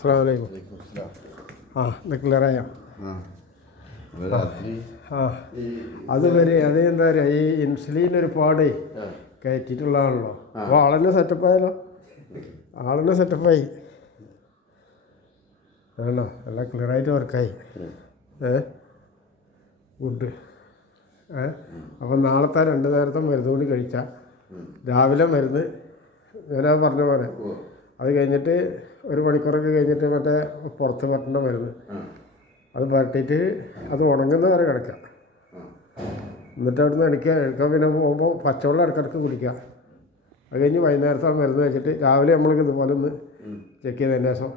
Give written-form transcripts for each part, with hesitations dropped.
അസ്സലാമു അലൈക്കും. ആ ഇത് ക്ലിയറായോ? ആ അത് വരെ അത് എന്താ പറയുക, ഈ ഇൻസുലിൻ ഒരുപാട് കയറ്റിയിട്ടുള്ളതാണല്ലോ. അപ്പോൾ ആളെന്നെ സെറ്റപ്പായാലോ, ആളെന്നെ സെറ്റപ്പായി ആണോ, എല്ലാം ക്ലിയറായിട്ട് വർക്കായി. ഗുഡ്. അപ്പം നാളത്തെ 2 നേരത്തെ മരുന്ന് കൂടി കഴിച്ചാൽ രാവിലെ മരുന്ന് ഞാൻ പറഞ്ഞ പോലെ, അത് കഴിഞ്ഞിട്ട് 1 മണിക്കൂറൊക്കെ കഴിഞ്ഞിട്ട് മറ്റേ പുറത്ത് പറ്റുന്ന മരുന്ന് അത് പരട്ടിയിട്ട് അത് ഉണങ്ങുന്ന വരെ കിടക്കുക. എന്നിട്ട് അവിടെ നിന്ന് എടുക്കാൻ പിന്നെ പോകുമ്പോൾ പച്ചവെള്ളം ഇടയ്ക്കിടയ്ക്ക് കുടിക്കുക. അത് കഴിഞ്ഞ് വൈകുന്നേരത്തെ ആ മരുന്ന് കഴിച്ചിട്ട് രാവിലെ നമ്മൾക്ക് ഇതുപോലെ ഒന്ന് ചെക്ക് ചെയ്തതിന് ശേഷം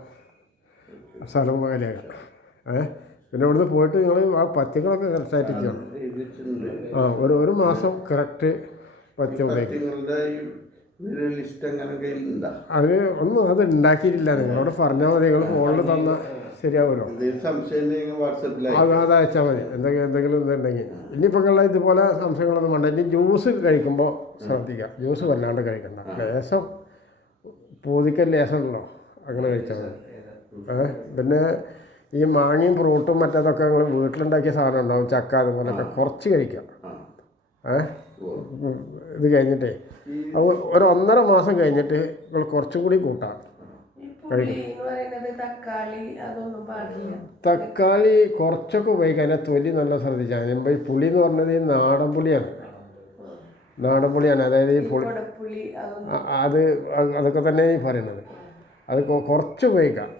സ്ഥലം പോലെയാക്കാം. പിന്നെ ഇവിടുന്ന് പോയിട്ട് നിങ്ങൾ ആ പത്യങ്ങളൊക്കെ കറക്റ്റായിട്ട് ചെയ്യണം. ഒരു മാസം കറക്റ്റ് പത്യം ഉപയോഗിക്കും. അത് ഒന്നും അത് ഉണ്ടാക്കിയിട്ടില്ല, നിങ്ങളോട് പറഞ്ഞാൽ മതി. നിങ്ങൾ ഫോണിൽ തന്നാൽ ശരിയാവുമല്ലോ. അത് അയച്ചാൽ മതി. എന്തെങ്കിലും ഇതുണ്ടെങ്കിൽ. ഇനിയിപ്പോൾ ഉള്ള ഇതുപോലെ സംശയങ്ങളൊന്നും വേണ്ട. ഇനി ജ്യൂസ് കഴിക്കുമ്പോൾ ശ്രദ്ധിക്കുക, ജ്യൂസ് വല്ലാണ്ട് കഴിക്കണ്ട. ലേശം പൂതിക്കൽ ലേശം ഉണ്ടല്ലോ, അങ്ങനെ കഴിച്ചാൽ മതി. പിന്നെ ഈ മാങ്ങയും ഫ്രൂട്ടും മറ്റേതൊക്കെ നിങ്ങൾ വീട്ടിലുണ്ടാക്കിയ സാധനം ഉണ്ടാവും, ചക്ക അതുപോലെയൊക്കെ കുറച്ച് കഴിക്കാം. ഇത് കഴിഞ്ഞിട്ടേ അത് 1.5 മാസം കഴിഞ്ഞിട്ട് നിങ്ങൾ കുറച്ചും കൂടി കൂട്ടാം. തക്കാളി കുറച്ചൊക്കെ ഉപയോഗിക്കാം. അതിൻ്റെ തൊലി നല്ല ശ്രദ്ധിച്ചാൽ. ഈ പുളി എന്ന് പറഞ്ഞത് ഈ നാടൻ പുളിയാണ്. അതായത് ഈ പുളി അതൊക്കെ തന്നെ ഈ പറയണത്. അത് കുറച്ച് ഉപയോഗിക്കാം,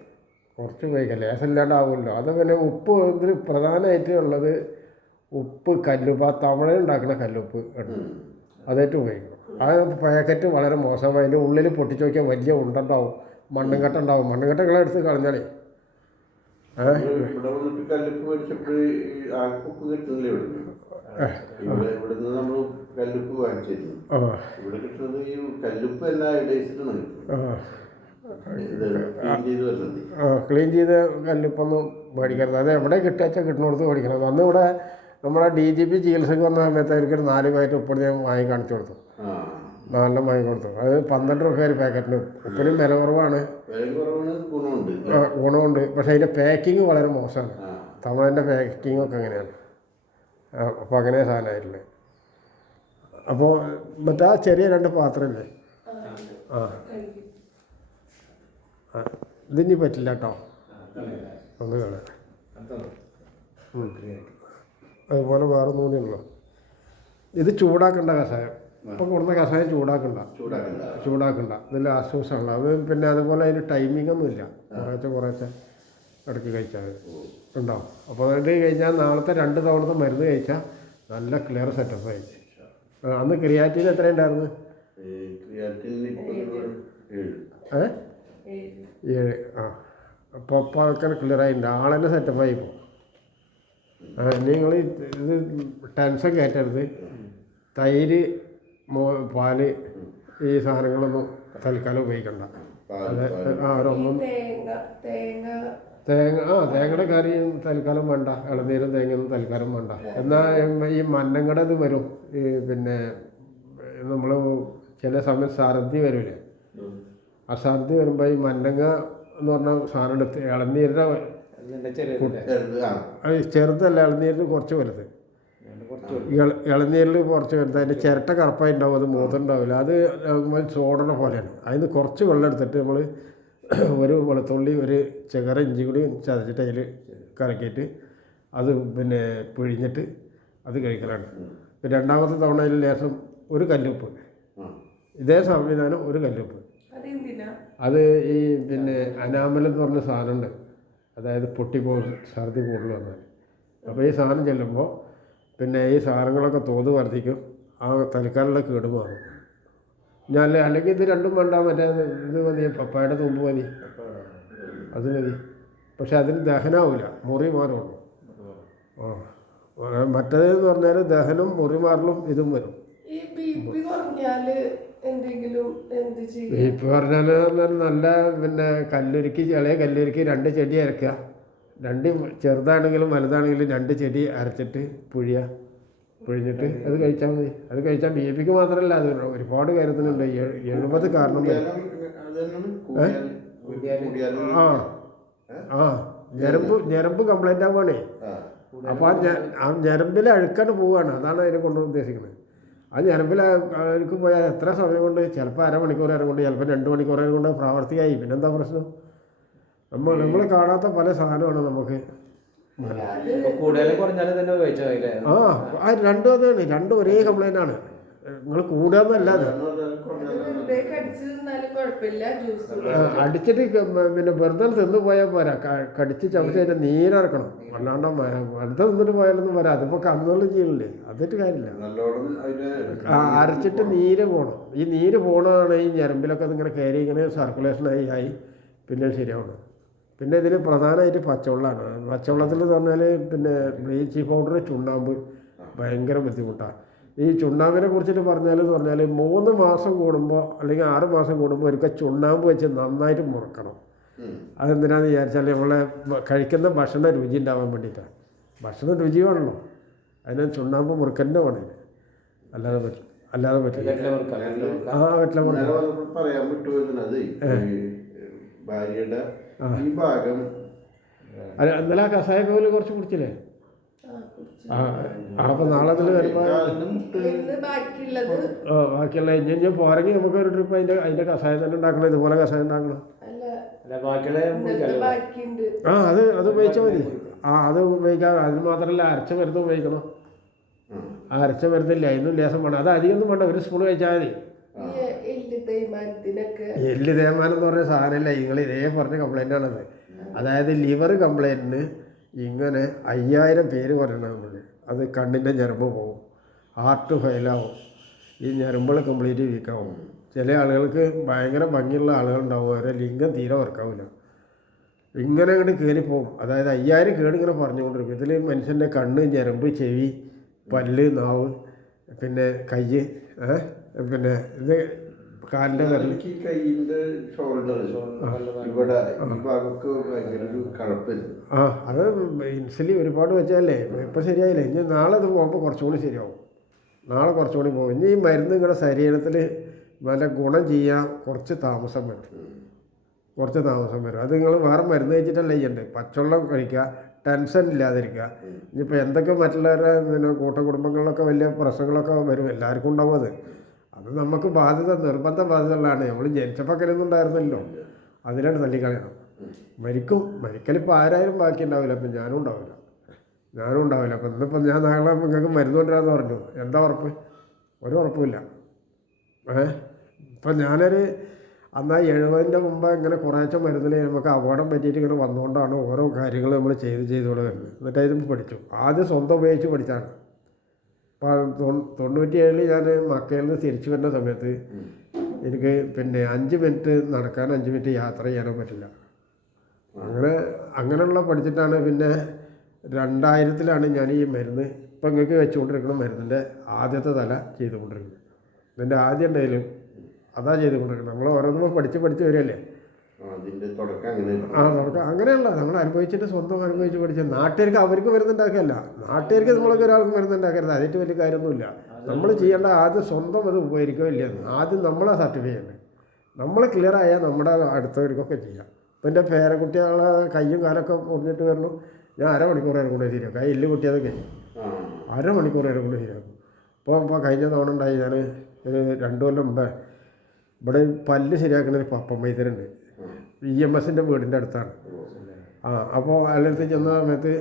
ലേശം ഇല്ലാണ്ടാവുമല്ലോ. അത് പിന്നെ ഉപ്പ് ഇതിൽ പ്രധാനമായിട്ട് ഉള്ളത് ഉപ്പ്, കല്ലുപ്പ്, ആ തമിഴ് ഉണ്ടാക്കുന്ന കല്ലുപ്പ് അതായിട്ട് ഉപയോഗിക്കണം. ആ പാക്കറ്റ് വളരെ മോശമായി. അതിൻ്റെ ഉള്ളിൽ പൊട്ടിച്ച് നോക്കിയാൽ വലിയ ഉണ്ടുണ്ടാവും, മണ്ണുംകട്ട ഉണ്ടാവും. മണ്ണുംകട്ട നിങ്ങളെ എടുത്ത് കളഞ്ഞാലേ ക്ലീൻ ചെയ്ത് കല്ലുപ്പൊന്നും മേടിക്കരുത്. അത് എവിടെ കിട്ടുകച്ചാൽ കിട്ടുന്നിടത്ത് മേടിക്കണം. അന്ന് ഇവിടെ നമ്മളെ DGP ചികിത്സക്ക് വന്ന സമയത്ത് അവർക്ക് 4 പാക്കറ്റ് ഉപ്പ് ഞാൻ വാങ്ങി കാണിച്ചു കൊടുത്തു. 4 വാങ്ങിക്കൊടുത്തു. അത് 12 രൂപ ഒരു പാക്കറ്റിന്. ഉപ്പിനും വില കുറവാണ്, ഗുണമുണ്ട്. പക്ഷേ അതിൻ്റെ പാക്കിങ് വളരെ മോശമാണ്. തമിഴിൻ്റെ പാക്കിങ്ങൊക്കെ അങ്ങനെയാണ്. അപ്പോൾ അങ്ങനെ സാധനമായിട്ടില്ലേ. അപ്പോൾ മറ്റേ ആ ചെറിയ 2 പാത്രമില്ലേ, ഇതിനി പറ്റില്ല കേട്ടോ, ഒന്ന് കാണാം. അതുപോലെ വേറെ ഒന്നുകൂടിയുള്ളൂ. ഇത് ചൂടാക്കേണ്ട കഷായം. ഇപ്പോൾ കൊടുത്ത കഷായം ചൂടാക്കണ്ട. ഇതിൽ ആശ്വാസമുള്ള അത്. പിന്നെ അതുപോലെ അതിന് ടൈമിംഗ് ഒന്നുമില്ല. കുറേശ്ശെ ഇടയ്ക്ക് കഴിച്ചാൽ ഉണ്ടാവും. അപ്പോൾ അത് കഴിഞ്ഞാൽ നാളത്തെ 2 തവണത്തെ മരുന്ന് കഴിച്ചാൽ നല്ല ക്ലിയർ സെറ്റപ്പായി. അന്ന് ക്രിയാറ്റിൻ എത്രയുണ്ടായിരുന്നു? 7. അപ്പോൾ അതൊക്കെ ക്ലിയറായിട്ടുണ്ട്. ആളെന്നെ സെറ്റപ്പായി ഇപ്പോൾ. നിങ്ങൾ ഇത് ടെൻഷൻ കയറ്റരുത്. തൈര്, പാല്, ഈ സാധനങ്ങളൊന്നും തൽക്കാലം ഉപയോഗിക്കണ്ട. തേങ്ങയുടെ കറിയും തൽക്കാലം വേണ്ട. ഇളനീരും തേങ്ങയൊന്നും തൽക്കാലം വേണ്ട. എന്നാൽ ഈ മന്നങ്ങടെ ഇത് വരും. പിന്നെ നമ്മൾ ചില സമയം ഛർദി വരില്ലേ, ആ ഛർദി വരുമ്പോൾ ഈ മന്നങ്ങ എന്ന് പറഞ്ഞ സാധനം എടുത്ത് ഇളനീരിൻ്റെ ചെറുതല്ല, ഇളനീരിന് കുറച്ച് വലുത്. ഇളനീരിൽ കുറച്ച് വലുത്. അതിൻ്റെ ചിരട്ട കറുപ്പായി ഉണ്ടാവും, അത് മൂത്തുണ്ടാവില്ല. അത് സോഡയുടെ പോലെയാണ്. അതിന് കുറച്ച് വെള്ളം എടുത്തിട്ട് നമ്മൾ ഒരു വെളുത്തുള്ളി, ഒരു ചകര ഇഞ്ചി കൂടി ചതച്ചിട്ട് അതിൽ കലക്കിയിട്ട് അത് പിന്നെ പിഴിഞ്ഞിട്ട് അത് കഴിക്കലാണ്. രണ്ടാമത്തെ തവണ അതിൽ ലേശം ഒരു കല്ലുപ്പ്, ഇതേ സംവിധാനം ഒരു കല്ലുപ്പ്. അത് ഈ പിന്നെ അനാമലെന്ന് പറഞ്ഞ സാധനമുണ്ട്. അതായത് പൊട്ടിപ്പോകും ഛർദി കൂടുതൽ വന്നാൽ. അപ്പോൾ ഈ സാധനം ചെല്ലുമ്പോൾ പിന്നെ ഈ സാധനങ്ങളൊക്കെ തോത് വർദ്ധിക്കും. ആ തൽക്കാലുള്ള കേട് മാറും. അല്ലെങ്കിൽ ഇത് രണ്ടും വേണ്ട. മറ്റേ ഇത് മതി, പപ്പായുടെ തുമ്പ് മതി, അത് മതി. പക്ഷെ അതിന് ദഹനമാവില്ല, മുറി മാറുള്ളൂ. മറ്റേതെന്ന് പറഞ്ഞാൽ ദഹനം, മുറി മാറലും ഇതും വരും. ബി.പി പറഞ്ഞാൽ നല്ല പിന്നെ കല്ലുരുക്കി, ഇളയ കല്ലുരുക്കി 2 ചെടി അരക്കുക. 2 ചെറുതാണെങ്കിലും വലുതാണെങ്കിലും 2 ചെടി അരച്ചിട്ട് പിഴിഞ്ഞിട്ട് അത് കഴിച്ചാൽ മതി. അത് കഴിച്ചാൽ ബി.പിക്ക് മാത്രമല്ല, അത് ഒരുപാട് കാര്യത്തിനുണ്ട്. 70 കാരണം വരും. ആ ഞരമ്പ് കംപ്ലൈൻ്റ് ആവുകയാണേ. അപ്പോൾ ആ ഞരമ്പിൽ അഴുക്കാണ് പോവുകയാണ്. അതാണ് അതിനെ കൊണ്ട് ഉദ്ദേശിക്കുന്നത്. ആ ഞരമ്പിൽ അഴുക്ക് പോയാൽ എത്ര സമയം കൊണ്ട്, ചിലപ്പോൾ അരമണിക്കൂർ കൊണ്ട്, ചിലപ്പോൾ 2 മണിക്കൂർ കൊണ്ട് പ്രാവർത്തികമായി. പിന്നെന്താ പ്രശ്നം? നമ്മൾ കാണാത്ത പല സാധനമാണ് നമുക്ക്. ആ രണ്ടും അതാണ്, രണ്ടും ഒരേ കംപ്ലൈൻ്റ് ആണ്. നിങ്ങൾ കൂടുകയെന്നല്ലാതെ അടിച്ചിട്ട് പിന്നെ വെറുതെ തിന്നു പോയാൽ പോരാ, കടിച്ച് ചവച്ച് അതിൻ്റെ നീരിറക്കണം. അല്ലാണ്ട് വെറുതെ തിന്നിട്ട് പോയാലൊന്നും പോരാ. അതിപ്പോൾ കന്നുകൾ ചെയ്യണില്ലേ, അതിട്ട് കാര്യമില്ല. അരച്ചിട്ട് നീര് പോകണം. ഈ നീര് പോകണതാണ് ഈ ഞരമ്പിലൊക്കെ ഇങ്ങനെ കയറി ഇങ്ങനെ സർക്കുലേഷനായി പിന്നെ ശരിയാവണം. പിന്നെ ഇതിന് പ്രധാനമായിട്ട് പച്ചവെള്ളമാണ്. പച്ചവെള്ളത്തിൽ പറഞ്ഞാൽ പിന്നെ ബ്ലീച്ചിങ് പൗഡർ, ചുണ്ണാമ്പ് ഭയങ്കര ബുദ്ധിമുട്ടാണ്. ഈ ചുണ്ണാമ്പിനെ കുറിച്ചിട്ട് പറഞ്ഞാൽ 3 മാസം കൂടുമ്പോൾ അല്ലെങ്കിൽ 6 മാസം കൂടുമ്പോൾ ഒരിക്കൽ ചുണ്ണാമ്പ് വെച്ച് നന്നായിട്ട് മുറുക്കണം. അതെന്തിനാന്ന് വിചാരിച്ചാൽ നമ്മളെ കഴിക്കുന്ന ഭക്ഷണ രുചി ഉണ്ടാവാൻ വേണ്ടിയിട്ടാണ്. ഭക്ഷണം രുചി വേണമല്ലോ, അതിന് ചുണ്ണാമ്പ് മുറുക്കന്നെ വേണം. അല്ലാതെ പറ്റില്ല. ആ വെറ്റില പറയാൻ പറ്റുമെന്നത് ഭാര്യയുടെ ഈ ഭാഗം ഇന്നലെ ആ കഷായൊക്കെ പോലെ കുറച്ച് കുടിച്ചില്ലേ? അപ്പോൾ നാളെ അതിൽ വരുമ്പോൾ ബാക്കിയുള്ള ഇനി പോരെങ്കിൽ നമുക്ക് ഒരു ട്രിപ്പ് അതിൻ്റെ കഷായം തന്നെ ഉണ്ടാക്കണം. ഇതുപോലെ കഷായം ഉണ്ടാക്കണം. അത് ഉപയോഗിച്ചാൽ മതി. അത് ഉപയോഗിക്കാം. അതിന് മാത്രമല്ല അരച്ച മരുന്ന് ഉപയോഗിക്കണം. ആ അരച്ച മരുന്നില്ല, അതിനും ലേസം വേണം. അത് അധികമൊന്നും വേണ്ട, 1 സ്പൂൺ കഴിച്ചാൽ മതി. എല്ല് തേയ്മാനം എന്ന് പറഞ്ഞ സാധനമില്ല. നിങ്ങൾ ഇതേ പറഞ്ഞ കംപ്ലൈൻ്റ് ആണത്. അതായത് ലിവർ കംപ്ലൈൻറ്റിന് ഇങ്ങനെ 5000 പേര് പറയണം നമുക്ക്. അത് കണ്ണിൻ്റെ ഞരമ്പ് പോകും, ഹാർട്ട് ഫെയിലാവും, ഈ ഞരമ്പുകൾ കംപ്ലീറ്റ് വീക്കാവും. ചില ആളുകൾക്ക് ഭയങ്കര ഭംഗിയുള്ള ആളുകളുണ്ടാവും, അവരെ ലിംഗം തീരെ വർക്കാവില്ല. ഇങ്ങനെ അങ്ങോട്ട് കയറിപ്പോവും. അതായത് 5000 കേട് ഇങ്ങനെ പറഞ്ഞുകൊണ്ടിരിക്കും. ഇതിൽ മനുഷ്യൻ്റെ കണ്ണ്, ഞരമ്പ്, ചെവി, പല്ല്, നാവ്, പിന്നെ കൈ, പിന്നെ ഇത് കാലിൻ്റെ വിരൽ, അത് ഇൻസുലിൻ ഒരുപാട് വെച്ചാലേ ഇപ്പം ശരിയായില്ലേ. ഇനി നാളെ ഇത് പോകുമ്പോൾ കുറച്ചുകൂടി ശരിയാവും. നാളെ കുറച്ചുകൂടി പോകും. ഇനി ഈ മരുന്ന് നിങ്ങളുടെ ശരീരത്തിൽ നല്ല ഗുണം ചെയ്യാൻ കുറച്ച് താമസം വരും. അത് നിങ്ങൾ വേറെ മരുന്ന് കഴിച്ചിട്ടല്ല ചെയ്യണ്ടേ. പച്ചവെള്ളം കഴിക്കുക, ടെൻഷൻ ഇല്ലാതിരിക്കുക. ഇനിയിപ്പോൾ എന്തൊക്കെ മറ്റുള്ളവരുടെ പിന്നെ കൂട്ടകുടുംബങ്ങളിലൊക്കെ വലിയ പ്രശ്നങ്ങളൊക്കെ വരും, എല്ലാവർക്കും ഉണ്ടാവും. അത് നമുക്ക് നിർബന്ധ ബാധ്യതകളാണ്. നമ്മൾ ജനിച്ചപ്പോൾ അങ്ങനെയൊന്നും ഉണ്ടായിരുന്നല്ലോ. അതിലാണ് തള്ളിക്കളയണം. മരിക്കലിപ്പോൾ ആരായാലും ബാക്കി ഉണ്ടാവില്ല. അപ്പം ഞാനും ഉണ്ടാവില്ല. അപ്പം ഇന്നിപ്പോൾ ഞാൻ നാളെ നിങ്ങൾക്ക് മരുന്ന് കൊണ്ടുവരാമെന്ന് പറഞ്ഞു. എന്താ ഉറപ്പ്? ഒരു ഉറപ്പുമില്ല. ഇപ്പം ഞാനൊരു അന്നാ 70ൻ്റെ മുമ്പ് ഇങ്ങനെ കുറേശ്ശെ മരുന്നിൽ നമുക്ക് അപകടം പറ്റിയിട്ട് ഇങ്ങനെ വന്നുകൊണ്ടാണ് ഓരോ കാര്യങ്ങൾ നമ്മൾ ചെയ്തുകൊണ്ട് വരുന്നത്. എന്നിട്ട് അതിന് പഠിച്ചു. ആദ്യം സ്വന്തം ഉപയോഗിച്ച് പഠിച്ചാണ്. അപ്പോൾ 97 ഞാൻ മക്കയിൽ നിന്ന് തിരിച്ചു വരുന്ന സമയത്ത് എനിക്ക് പിന്നെ 5 മിനിറ്റ് നടക്കാൻ 5 മിനിറ്റ് യാത്ര ചെയ്യാനോ പറ്റില്ല. അങ്ങനെയുള്ള പഠിച്ചിട്ടാണ് പിന്നെ 2000-ലാണ് ഞാൻ ഈ മരുന്ന് ഇപ്പം നിങ്ങൾക്ക് വെച്ചുകൊണ്ടിരിക്കുന്ന മരുന്നിൻ്റെ ആദ്യത്തെ തല ചെയ്തുകൊണ്ടിരിക്കുന്നത്. ഇതിൻ്റെ ആദ്യം ഉണ്ടായാലും അതാ ചെയ്തുകൊണ്ടിരിക്കുന്നത്. നമ്മൾ ഓരോന്നും പഠിച്ച് വരികയല്ലേ. തുടക്കം അങ്ങനെയല്ല. നമ്മൾ സ്വന്തം അനുഭവിച്ച് പഠിച്ച നാട്ടുകാർക്ക് അവർക്ക് മരുന്നുണ്ടാക്കുകയല്ല. നാട്ടുകാർക്ക് നമ്മളൊക്കെ ഒരാൾക്ക് മരുന്നുണ്ടാക്കരുത്. അതിൻ്റെ വലിയ കാര്യമൊന്നുമില്ല. നമ്മൾ ചെയ്യേണ്ട ആദ്യം സ്വന്തം അത് ഉപകരിക്കോ ഇല്ലെന്ന് ആദ്യം നമ്മളെ സർട്ടിഫൈ ചെയ്യണ്ടേ. നമ്മൾ ക്ലിയർ ആയാൽ നമ്മുടെ അടുത്തവർക്കൊക്കെ ചെയ്യാം. ഇപ്പം എൻ്റെ പേരക്കുട്ടികളെ കയ്യും കാലൊക്കെ മുറിഞ്ഞിട്ട് വരണം. ഞാൻ അരമണിക്കൂർ നേരം കൊണ്ട് ശരിയാക്കും. ആ എല്ല് കുട്ടിയതൊക്കെ അരമണിക്കൂർ നേരം കൊണ്ട് ശരിയാക്കും. ഇപ്പോൾ കഴിഞ്ഞ തവണ ഉണ്ടായി, ഞാൻ ഒരു 2 കൊല്ലം മുമ്പേ ഇവിടെ പല്ല് ശരിയാക്കുന്ന ഒരു പപ്പൻ വൈദ്യരുണ്ട്. EMSൻ്റെ വീടിൻ്റെ അടുത്താണ്. അപ്പോൾ അയാളടുത്ത് ചെന്ന സമയത്ത്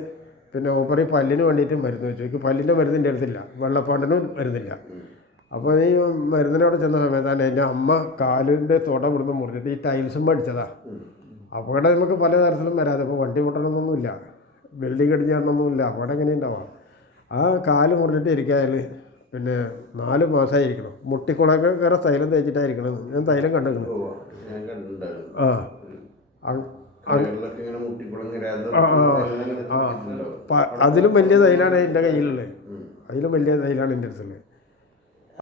പിന്നെ ഓപ്പറി പല്ലിന് വേണ്ടിയിട്ട് മരുന്ന് വെച്ചു. എനിക്ക് പല്ലിൻ്റെ മരുന്നിൻ്റെ അടുത്തില്ല, വെള്ളപ്പാണ്ടിനും മരുന്നില്ല. അപ്പോൾ ഈ മരുന്നിനോട് ചെന്ന സമയത്താണ് എൻ്റെ അമ്മ കാലിൻ്റെ തുട ഇവിടുന്ന് മുറിഞ്ഞിട്ട് ഈ ടൈൽസും അടിച്ചതാണ്. അപകടം നമുക്ക് പല തരത്തിലും വരാതെ. ഇപ്പോൾ വണ്ടി പൊട്ടണമെന്നൊന്നുമില്ല, ബിൽഡിംഗ് അടിഞ്ഞാടണമെന്നുമില്ല. അപകടം എങ്ങനെ ഉണ്ടാവാം. ആ കാല് മുറിഞ്ഞിട്ട് ഇരിക്കായാൽ പിന്നെ 4 മാസമായിരിക്കണം. മുട്ടിക്കുളങ്ങര തൈലം തേച്ചിട്ടായിരിക്കണം. ഞാൻ തൈലം കണ്ടിരിക്കണം. അതിലും വലിയ തൈലാണ് എൻ്റെ കയ്യിലുള്ളത്. എൻ്റെ അടുത്തുള്ളത്.